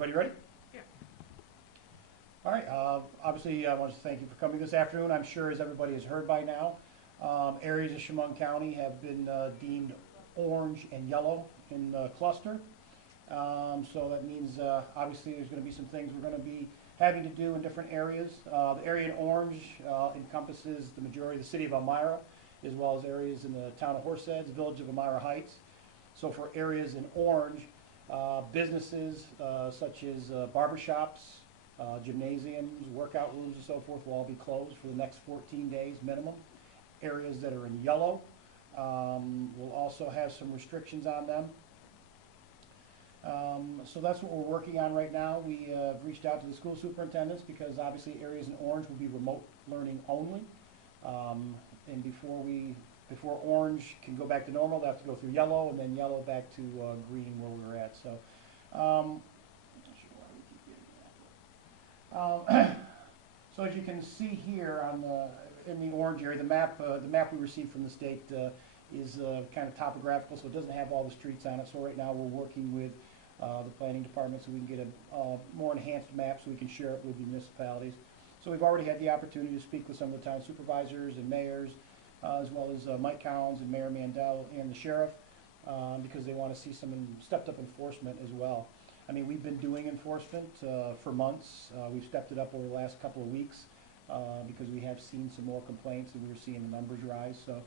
Everybody ready? Yeah. All right. Obviously, I want to thank you for coming this afternoon. I'm sure, as everybody has heard by now, areas of Chemung County have been deemed orange and yellow in the cluster. So that means, obviously, there's going to be some things we're going to be having to do in different areas. The area in orange encompasses the majority of the city of Elmira, as well as areas in the town of Horseheads, village of Elmira Heights. So for areas in orange, businesses such as barbershops, gymnasiums, workout rooms, and so forth will all be closed for the next 14 days minimum. Areas that are in yellow will also have some restrictions on them. So that's what we're working on right now. We reached out to the school superintendents because obviously areas in orange will be remote learning only. And before orange can go back to normal, they have to go through yellow, and then yellow back to green where we were at. So, so as you can see here on in the orange area, the map we received from the state is kind of topographical, so it doesn't have all the streets on it. So right now we're working with the planning department so we can get a more enhanced map so we can share it with the municipalities. So we've already had the opportunity to speak with some of the town supervisors and mayors, as well as Mike Collins and Mayor Mandel and the sheriff, because they want to see some stepped up enforcement as well. I mean, we've been doing enforcement for months. We've stepped it up over the last couple of weeks because we have seen some more complaints and we're seeing the numbers rise. So,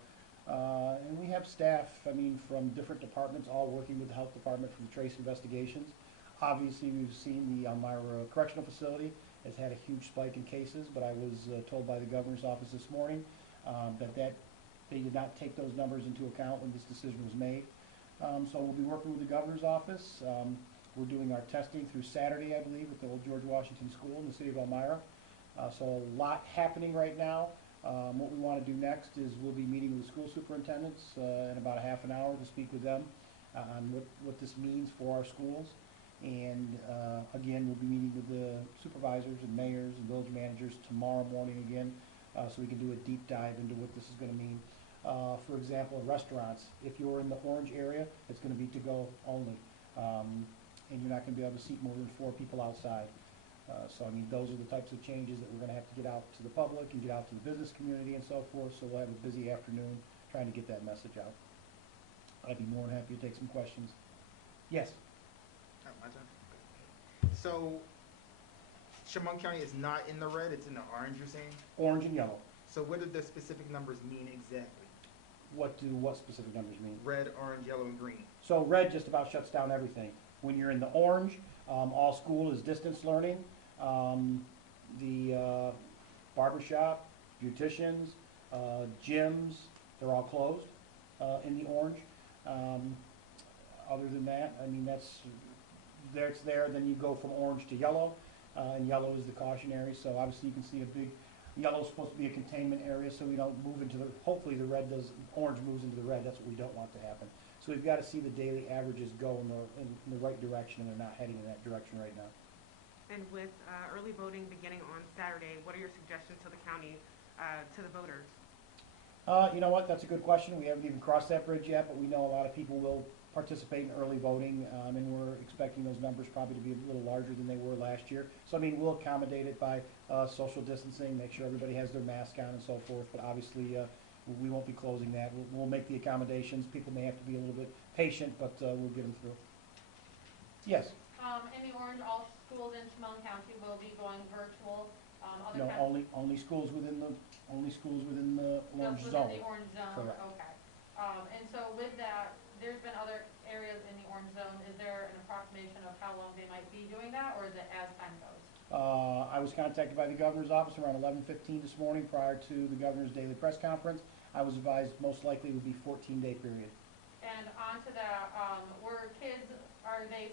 and we have staff, I mean, from different departments all working with the health department for the trace investigations. Obviously, we've seen the Elmira Correctional Facility has had a huge spike in cases, but I was told by the governor's office this morning that they did not take those numbers into account when this decision was made. So we'll be working with the governor's office. We're doing our testing through Saturday, I believe, at the old George Washington School in the city of Elmira. So a lot happening right now. What we want to do next is we'll be meeting with the school superintendents in about a half an hour to speak with them on what this means for our schools. And again, we'll be meeting with the supervisors and mayors and village managers tomorrow morning again, so we can do a deep dive into what this is going to mean. For example, restaurants, if you're in the orange area, it's going to be to-go only. And you're not going to be able to seat more than 4 people outside. So, I mean, those are the types of changes that we're going to have to get out to the public and get out to the business community and so forth. So we'll have a busy afternoon trying to get that message out. I'd be more than happy to take some questions. Yes? Oh, my turn. So, Chemung County is not in the red, it's in the orange, you're saying? Orange and yellow. So what do the specific numbers mean exactly? What do what specific numbers mean? Red, orange, yellow, and green. So red just about shuts down everything. When you're in the orange, all school is distance learning. The barbershop, beauticians, gyms, they're all closed in the orange. Other than that, I mean, it's there. Then you go from orange to yellow, and yellow is the cautionary. So obviously you can see a big yellow is supposed to be a containment area, so we don't move into the. Hopefully the red does. Orange moves into the red. That's what we don't want to happen. So we've got to see the daily averages go in the right direction, and they're not heading in that direction right now. And with early voting beginning on Saturday, what are your suggestions to the county, to the voters? You know what? That's a good question. We haven't even crossed that bridge yet, but we know a lot of people will participate in early voting, and we're expecting those numbers probably to be a little larger than they were last year. So, I mean, we'll accommodate it by social distancing, make sure everybody has their mask on and so forth, but obviously we won't be closing that. We'll make the accommodations. People may have to be a little bit patient, but we'll get them through. Yes? In the orange, all schools in Chemung County will be going virtual. No, only schools within the orange just zone. within the orange zone. Correct. Okay. And so with that, there's been other areas in the orange zone. Is there an approximation of how long they might be doing that, or is it as time goes? I was contacted by the governor's office around 11:15 this morning prior to the governor's daily press conference. I was advised most likely it would be 14-day period. And on to that, are they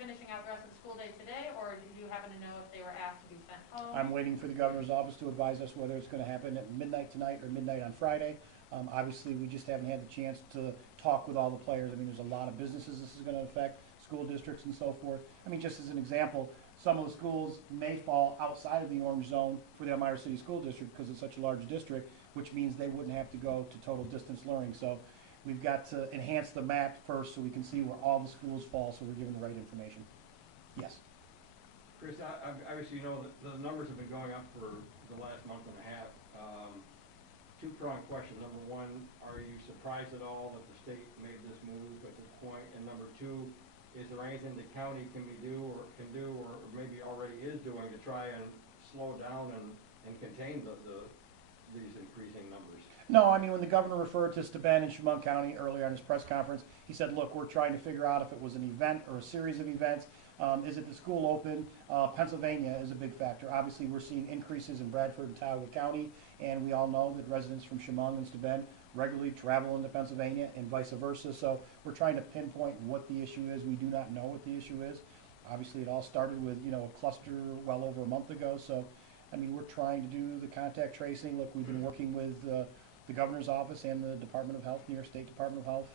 finishing out the rest of the school day today, or do you happen to know if they were asked to be sent home? I'm waiting for the governor's office to advise us whether it's going to happen at midnight tonight or midnight on Friday. Obviously, we just haven't had the chance to talk with all the players. I mean, there's a lot of businesses this is going to affect, school districts and so forth. I mean, just as an example, some of the schools may fall outside of the orange zone for the Elmira City School District because it's such a large district, which means they wouldn't have to go to total distance learning. So we've got to enhance the map first so we can see where all the schools fall so we're giving the right information. Yes? Chris, obviously, you know, the numbers have been going up for the last month and a half. Two-pronged question. Number one, are you surprised at all that the state made this move at this point? And number two, is there anything the county can do, or maybe already is doing to try and slow down and contain these increasing numbers? No, I mean, when the governor referred to Staben and Chemung County earlier on his press conference, he said, look, we're trying to figure out if it was an event or a series of events. Is it the school open? Pennsylvania is a big factor. Obviously, we're seeing increases in Bradford and Tioga County, and we all know that residents from Chemung and Staben regularly travel into Pennsylvania and vice versa. So we're trying to pinpoint what the issue is. We do not know what the issue is. Obviously, it all started with, you know, a cluster well over a month ago. So, I mean, we're trying to do the contact tracing. Look, we've been working with the governor's office and the Department of Health, New York State Department of Health,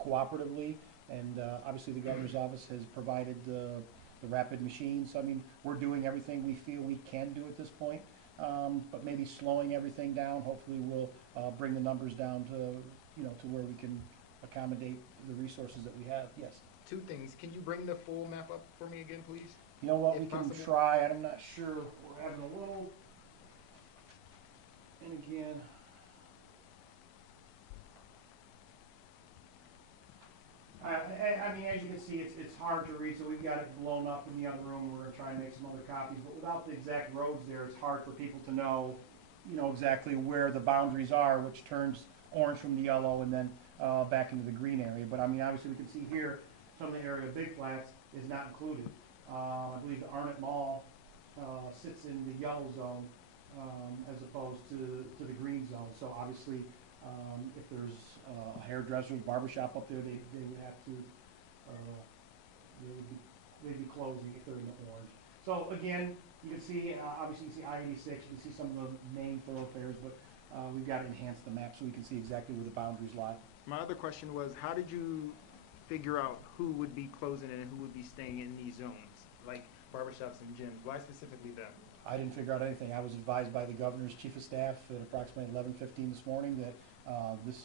cooperatively. And obviously, the governor's office has provided the rapid machines. I mean, we're doing everything we feel we can do at this point. But maybe slowing everything down, hopefully will bring the numbers down to, you know, to where we can accommodate the resources that we have, yes. Two things. Can you bring the full map up for me again, please? You know what, If we can possible. try, I'm not sure, we're having a little, and again, I mean, as you can see, it's hard to read, so we've got it blown up in the other room. We're gonna try and make some other copies, but without the exact roads there, it's hard for people to know, you know, exactly where the boundaries are, which turns orange from the yellow and then back into the green area. But I mean, obviously, we can see here, some of the area of Big Flats is not included. I believe the Arnott Mall sits in the yellow zone as opposed to the green zone. So obviously, if there's a hairdresser, barbershop up there, they would have to, they'd be closing if they're in the orange. So again, you can see, obviously you see I-86, you can see some of the main thoroughfares, but we've got to enhance the map so we can see exactly where the boundaries lie. My other question was, how did you figure out who would be closing and who would be staying in these zones, like barbershops and gyms? Why specifically them? I didn't figure out anything. I was advised by the governor's chief of staff at approximately 11:15 this morning that this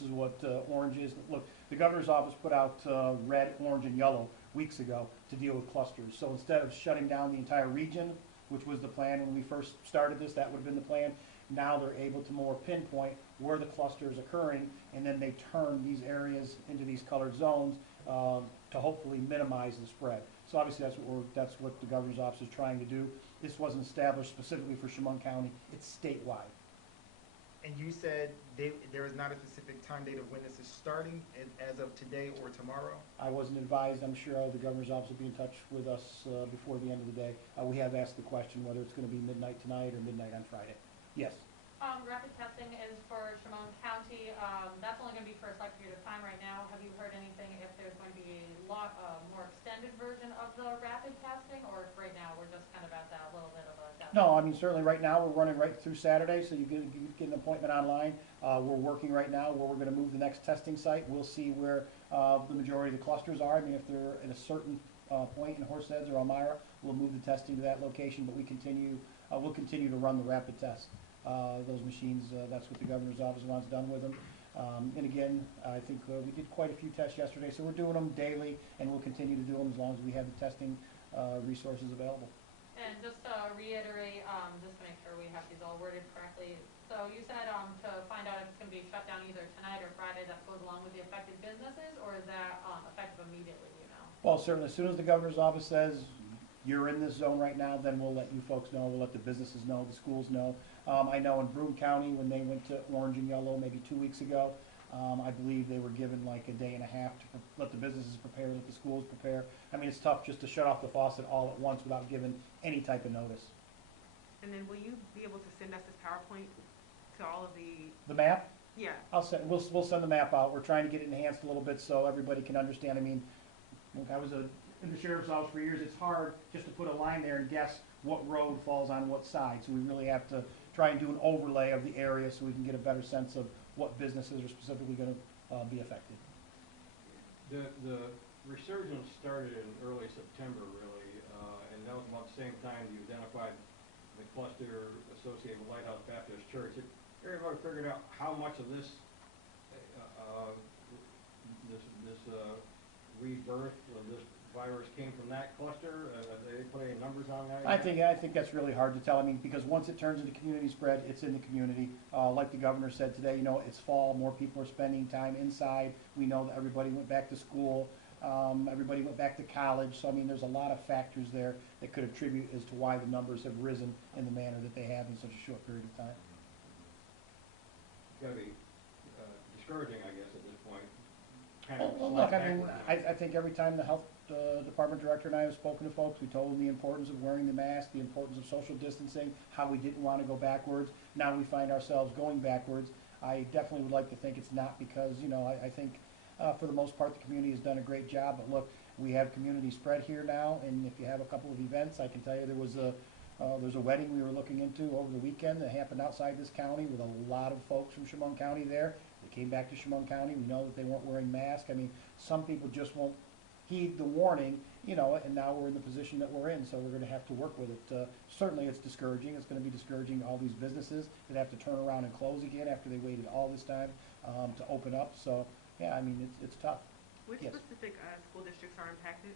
is what orange is. Look, the governor's office put out red, orange, and yellow weeks ago to deal with clusters. So instead of shutting down the entire region, which was the plan when we first started this, that would have been the plan. Now they're able to more pinpoint where the cluster is occurring, and then they turn these areas into these colored zones to hopefully minimize the spread. So obviously that's what the governor's office is trying to do. This wasn't established specifically for Chemung County. It's statewide. And you said there is not a specific time date of when this is starting, as of today or tomorrow? I wasn't advised. I'm sure the governor's office will be in touch with us before the end of the day. We have asked the question whether it's going to be midnight tonight or midnight on Friday. Yes. Rapid testing is for Chemung County. That's only going to be for a select period of time right now. Have you heard anything if there's going to be a more extended version of the rapid testing, or if right now we're just kind of at that little bit of a deadline? No, I mean, certainly right now we're running right through Saturday, so you get an appointment online. We're working right now where we're going to move the next testing site. We'll see where the majority of the clusters are. I mean, if they're at a certain point in Horseheads or Elmira, we'll move the testing to that location, but we'll continue to run the rapid test. Those machines, that's what the governor's office wants done with them. And again, I think we did quite a few tests yesterday, so we're doing them daily, and we'll continue to do them as long as we have the testing resources available. And just to reiterate, just to make sure we have these all worded correctly, so you said to find out if it's going to be shut down either tonight or Friday, that goes along with the affected businesses, or is that effective immediately, you know? Well, certainly, as soon as the governor's office says you're in this zone right now, then we'll let you folks know, we'll let the businesses know, the schools know. I know in Broome County, when they went to orange and yellow maybe 2 weeks ago, I believe they were given like a day and a half to let the businesses prepare, let the schools prepare. I mean, it's tough just to shut off the faucet all at once without giving any type of notice. And then will you be able to send us this PowerPoint to all of the, The map? yeah, We'll send the map out. We're trying to get it enhanced a little bit so everybody can understand. I mean, look, I was in the sheriff's office for years. It's hard just to put a line there and guess what road falls on what side. So we really have to try and do an overlay of the area so we can get a better sense of what businesses are specifically going to be affected. The resurgence started in early September, really, and that was about the same time you identified the cluster associated with Lighthouse Baptist Church. Everybody figured out how much of this rebirth of this virus came from that cluster? Did they put any numbers on that? I think that's really hard to tell. I mean, because once it turns into community spread, it's in the community. Like the governor said today, it's fall, more people are spending time inside. We know that everybody went back to school, everybody went back to college. So, I mean, there's a lot of factors there that could attribute as to why the numbers have risen in the manner that they have in such a short period of time. It's gotta be discouraging, I guess, at this point. Kind Well, of well, look, I mean, backwards. I think every time the health department director and I have spoken to folks, we told them the importance of wearing the mask, the importance of social distancing, how we didn't want to go backwards. Now we find ourselves going backwards. I definitely would like to think it's not because, I think for the most part the community has done a great job. But look, we have community spread here now, and if you have a couple of events, I can tell you there's a wedding we were looking into over the weekend that happened outside this county with a lot of folks from Chemung County there. They came back to Chemung County. We know that they weren't wearing masks. I mean, some people just won't heed the warning, and now we're in the position that we're in, so we're going to have to work with it. Certainly it's discouraging. It's going to be discouraging to all these businesses that have to turn around and close again after they waited all this time to open up. So, yeah, I mean, it's tough. Which Yes. specific school districts are impacted?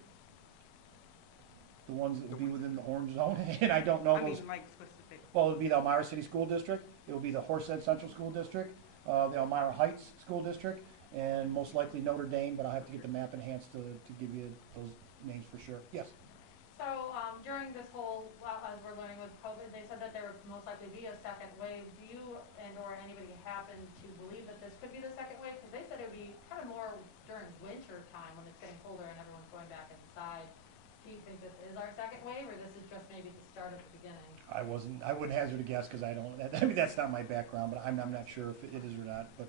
The ones that would be within the orange zone, and I don't know I mean, those. like specific. Well, it would be the Elmira City School District, it would be the Horsehead Central School District, the Elmira Heights School District, and most likely Notre Dame, but I'll have to get the map enhanced to give you those names for sure. Yes. So, during this whole, as we're learning with COVID, they said that there would most likely be a second wave. Do you and/or anybody happen to believe that this could be the second wave? Because they said it would be kind of more during winter time when it's getting colder and everyone's going back inside. Do you think this is our second wave, or this is just maybe the start at the beginning? I wouldn't hazard a guess because I mean, that's not my background, but I'm not sure if it is or not. But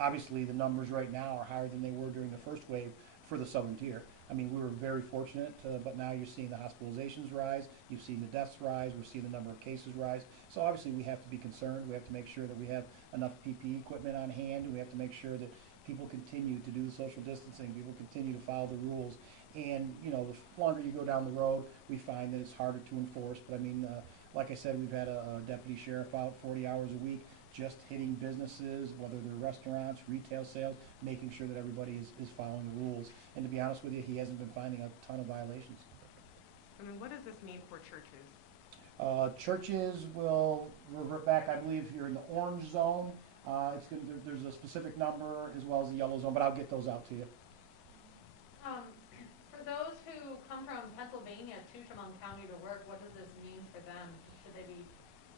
obviously the numbers right now are higher than they were during the first wave for the southern tier. I mean, we were very fortunate, but now you're seeing the hospitalizations rise, you've seen the deaths rise, we're seeing the number of cases rise. So obviously we have to be concerned, we have to make sure that we have enough PPE equipment on hand, and we have to make sure that people continue to do the social distancing, people continue to follow the rules. And, the longer you go down the road, we find that it's harder to enforce. But I mean, like I said, we've had a deputy sheriff out 40 hours a week just hitting businesses, whether they're restaurants, retail sales, making sure that everybody is following the rules. And to be honest with you, he hasn't been finding a ton of violations. I mean, what does this mean for churches? Churches will revert back, I believe, if you're in the orange zone. There's a specific number as well as the yellow zone, but I'll get those out to you. For those who come from Pennsylvania to Chemung County to work, what does this mean for them? Should they be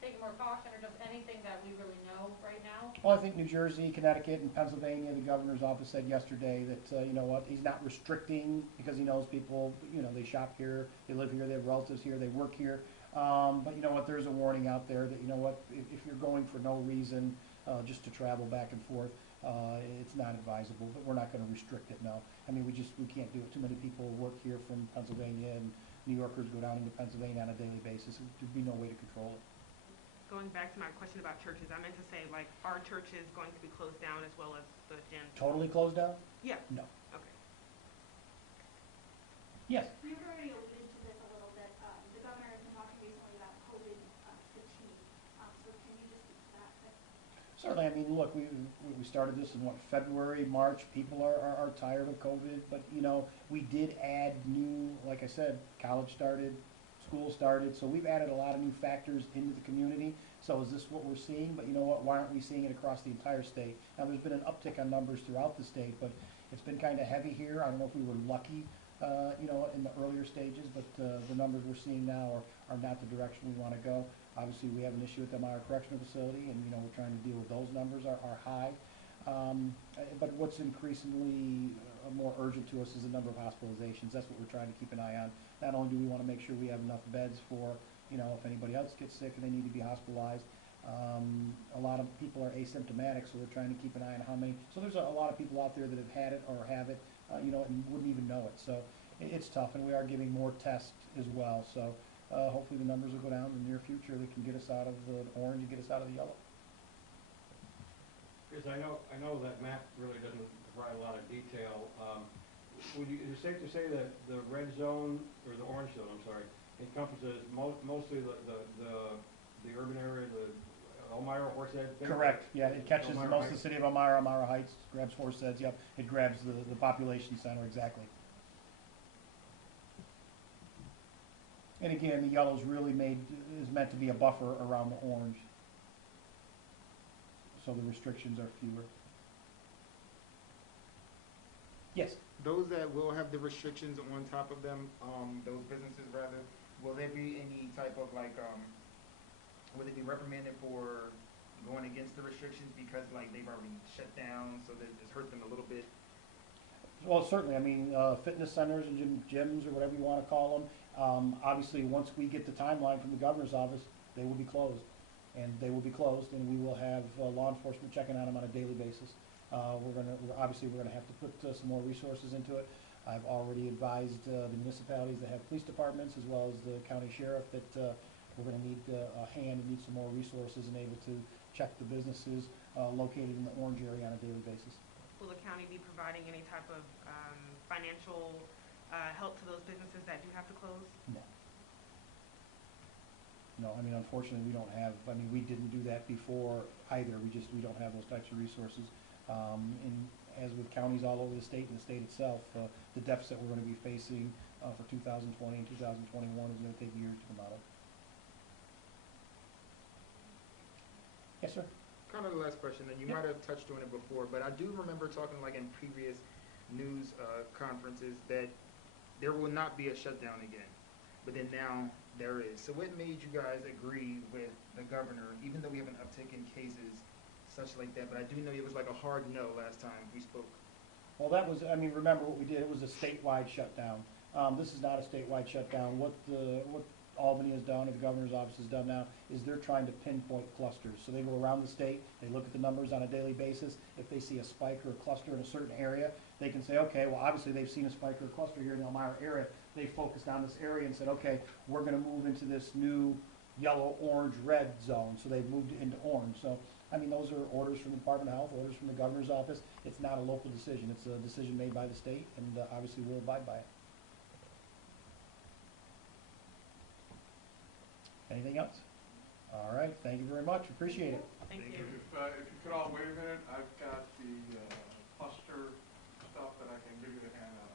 taking more caution, or just anything that we really know right now? Well, I think New Jersey, Connecticut, and Pennsylvania, the governor's office said yesterday that, you know what, he's not restricting because he knows people, they shop here, they live here, they have relatives here, they work here. But you know what, there's a warning out there that, if you're going for no reason, just to travel back and forth, it's not advisable, but we're not going to restrict it, no. I mean, we can't do it. Too many people work here from Pennsylvania, and New Yorkers go down into Pennsylvania on a daily basis. There'd be no way to control it. Going back to my question about churches, I meant to say, like, are churches going to be closed down as well as the gyms? Totally closed down? Yeah. No. Okay. Yes. You've already alluded to this a little bit. The governor has been talking recently about COVID fatigue. So can you just speak to that? Certainly. I mean, look, we started this in February, March. People are tired of COVID, but we did add new, like I said, college started, school started, so we've added a lot of new factors into the community. So is this what we're seeing? But you know what? Why aren't we seeing it across the entire state? Now, there's been an uptick on numbers throughout the state, but it's been kind of heavy here. I don't know if we were lucky, in the earlier stages, but the numbers we're seeing now are not the direction we want to go. Obviously, we have an issue at the Elmira Correctional Facility, and we're trying to deal with those numbers are high. But what's increasingly more urgent to us is the number of hospitalizations. That's what we're trying to keep an eye on. Not only do we want to make sure we have enough beds for, if anybody else gets sick and they need to be hospitalized. A lot of people are asymptomatic, so we're trying to keep an eye on how many. So there's a lot of people out there that have had it or have it, and wouldn't even know it. So it's tough, and we are giving more tests as well. So hopefully the numbers will go down in the near future. They can get us out of the orange and get us out of the yellow. Because I know that map really doesn't provide a lot of detail. Is it safe to say that the red zone, or the orange zone, I'm sorry, encompasses mostly the urban area, the Elmira, Horsehead? Correct, yeah, it catches Elmira most of the Heights. city of Elmira Heights, grabs Horseheads, yep, it grabs the population center, exactly. And again, the yellow's really is meant to be a buffer around the orange. So the restrictions are fewer. Yes, Those that will have the restrictions on top of them, those businesses rather, will there be any type of like, will they be reprimanded for going against the restrictions because like they've already shut down, so that it's hurt them a little bit? well, certainly, I mean, fitness centers and gyms or whatever you wanna call them, obviously, once we get the timeline from the governor's office, they will be closed. And they will be closed, and we will have law enforcement checking on them on a daily basis. Obviously, we're gonna have to put some more resources into it. I've already advised the municipalities that have police departments as well as the county sheriff that we're gonna need a hand and need some more resources and able to check the businesses located in the orange area on a daily basis. Will the county be providing any type of financial help to those businesses that do have to close? No. No, I mean, unfortunately, we don't have, I mean, we didn't do that before either. We don't have those types of resources. And as with counties all over the state and the state itself, the deficit we're gonna be facing for 2020 and 2021 is gonna take years to come out of. Yes, sir? Kind of the last question, and you Yep. might have touched on it before, but I do remember talking like in previous news conferences that there will not be a shutdown again. But then now there is. So what made you guys agree with the governor, even though we have an uptick in cases, such like that, but I do know it was like a hard no last time we spoke. Well, that was, I mean, remember what we did, it was a statewide shutdown. This is not a statewide shutdown. What Albany has done, or the governor's office has done now, is they're trying to pinpoint clusters. So they go around the state, they look at the numbers on a daily basis. If they see a spike or a cluster in a certain area, they can say, okay, well, obviously they've seen a spike or a cluster here in the Elmira area. They focused on this area and said, okay, we're gonna move into this new yellow, orange, red zone. So they've moved into orange. So, I mean, those are orders from the Department of Health, orders from the governor's office. It's not a local decision. It's a decision made by the state, and obviously we'll abide by it. Anything else? All right, thank you very much, appreciate it. Thank you. If you could all wait a minute, I've got the cluster stuff that I can give you the handout.